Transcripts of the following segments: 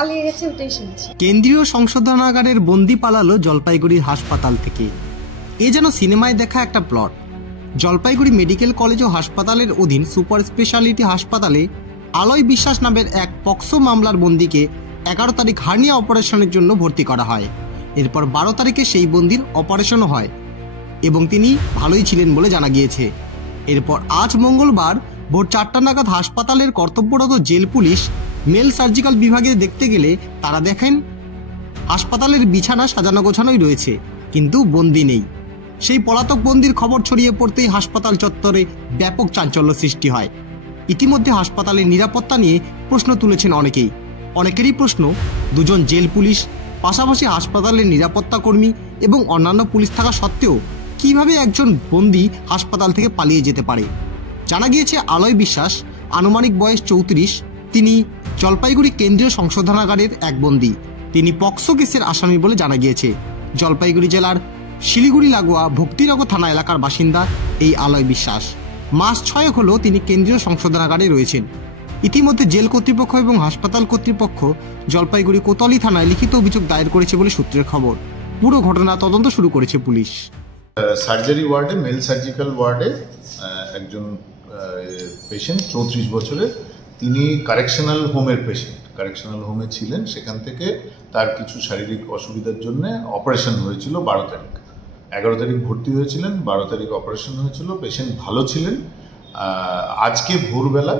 পালিয়ে গেছে, ওটাই শুনছি। কেন্দ্রীয় সংশোধনাগারের বন্দি পালালো জলপাইগুড়ির হাসপাতাল থেকে। এ যেন সিনেমায় দেখা একটা প্লট। জলপাইগুড়ি মেডিকেল কলেজ ও হাসপাতালের অধীন সুপার স্পেশালিটি হাসপাতালে আলয় বিশ্বাস নামের এক পক্সো মামলার বন্দিকে 11 তারিখ হার্নিয়া অপারেশনের জন্য ভর্তি করা হয়। এরপর 12 তারিখে সেই বন্দির অপারেশনও হয় এবং তিনি ভালোই ছিলেন বলে জানা গিয়েছে। এরপর আজ মঙ্গলবার ভোর 4টা নাগাদ হাসপাতালের কর্তব্যরত জেল পুলিশ মেল সার্জিক্যাল বিভাগে দেখতে গেলে তারা দেখেন হাসপাতালের বিছানা সাজানো গোছানোই রয়েছে, কিন্তু বন্দি নেই। সেই পলাতক বন্দির খবর ছড়িয়ে পড়তেই হাসপাতাল চত্বরে ব্যাপক চাঞ্চল্য সৃষ্টি হয়। ইতিমধ্যে হাসপাতালের নিরাপত্তা নিয়ে প্রশ্ন তুলেছেন অনেকেরই প্রশ্ন, দুজন জেল পুলিশ, পাশাপাশি হাসপাতালের নিরাপত্তা কর্মী এবং অন্যান্য পুলিশ থাকা সত্ত্বেও কিভাবে একজন বন্দি হাসপাতাল থেকে পালিয়ে যেতে পারে। জানা গিয়েছে আলয় বিশ্বাস, আনুমানিক বয়স 34, তিনি জলপাইগুড়ি কেন্দ্রীয় সংশোধনাগারের এক বন্দি। তিনি পক্সো কেসের আসামি বলে জানা গিয়েছে। জলপাইগুড়ি জেলার শিলিগুড়ি লাগোয়া ভক্তিনগর থানা এলাকার বাসিন্দা এই আলয় বিশ্বাস। মাস 6 হলো তিনি কেন্দ্রীয় সংশোধনাগারে রয়েছেন। ইতিমধ্যে জেল কর্তৃপক্ষ এবং হাসপাতাল কর্তৃপক্ষ জলপাইগুড়ি কোতোয়ালি থানায় লিখিত অভিযোগ দায়ের করেছে বলে সূত্রের খবর। পুরো ঘটনা তদন্ত শুরু করেছে পুলিশ। সার্জারি ওয়ার্ডে, মেল সার্জিক্যাল ওয়ার্ডে একজন পেশেন্ট 34 বছরের, তিনি কারেকশনাল হোমের পেশেন্ট, কারেকশনাল হোমে ছিলেন। সেখান থেকে তার কিছু শারীরিক অসুবিধার জন্য অপারেশন হয়েছিল 12 তারিখ। 11 তারিখ ভর্তি হয়েছিলেন, 12 তারিখ অপারেশন হয়েছিল। পেশেন্ট ভালো ছিলেন। আজকে ভোরবেলা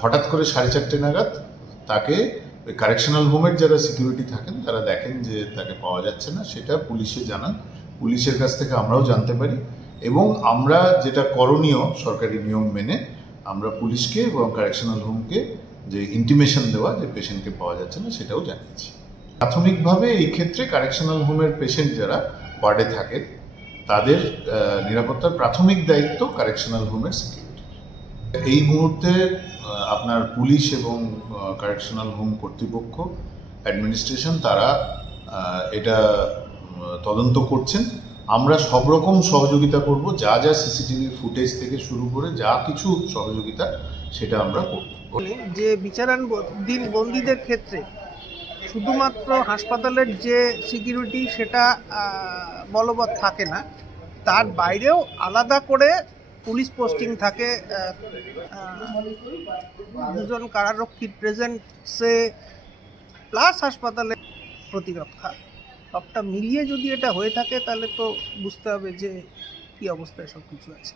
হঠাৎ করে 4:30 নাগাদ তাকে কারেকশনাল হোমের যারা সিকিউরিটি থাকেন তারা দেখেন যে তাকে পাওয়া যাচ্ছে না। সেটা পুলিশে জানান। পুলিশের কাছ থেকে আমরাও জানতে পারি এবং আমরা যেটা করণীয় সরকারি নিয়ম মেনে আমরা পুলিশকে এবং কারেকশনাল হোমকে যে ইন্টিমেশন দেওয়া যে পেশেন্টকে পাওয়া যাচ্ছে না সেটাও জানিয়েছি। প্রাথমিকভাবে এই ক্ষেত্রে কারেকশনাল হোমের পেশেন্ট যারা ওয়ার্ডে থাকে তাদের নিরাপত্তার প্রাথমিক দায়িত্ব কারেকশনাল হোমের সিকিউরিটি। এই মুহূর্তে আপনার পুলিশ এবং কারেকশনাল হোম কর্তৃপক্ষ, অ্যাডমিনিস্ট্রেশন, তারা এটা তদন্ত করছেন। আমরা সব রকম সহযোগিতা করব, যা যা সিসিটিভি ফুটেজ থেকে শুরু করে যা কিছু সহযোগিতা সেটা আমরা করব। যে বিচারাধীন বন্দীদের ক্ষেত্রে শুধুমাত্র হাসপাতালের যে সিকিউরিটি সেটা বলবৎ থাকে না, তার বাইরেও আলাদা করে পুলিশ পোস্টিং থাকে। 2 জন কারারক্ষীর প্রেজেন্সে প্লাস হাসপাতালের প্রতিরক্ষা, সবটা মিলিয়ে যদি এটা হয়ে থাকে তাহলে তো বুঝতে হবে যে কি অবস্থায় সব কিছু আছে।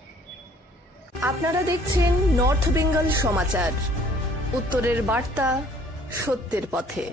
আপনারা দেখছেন নর্থ বেঙ্গল সমাচার, উত্তরের বার্তা, সত্যের পথে।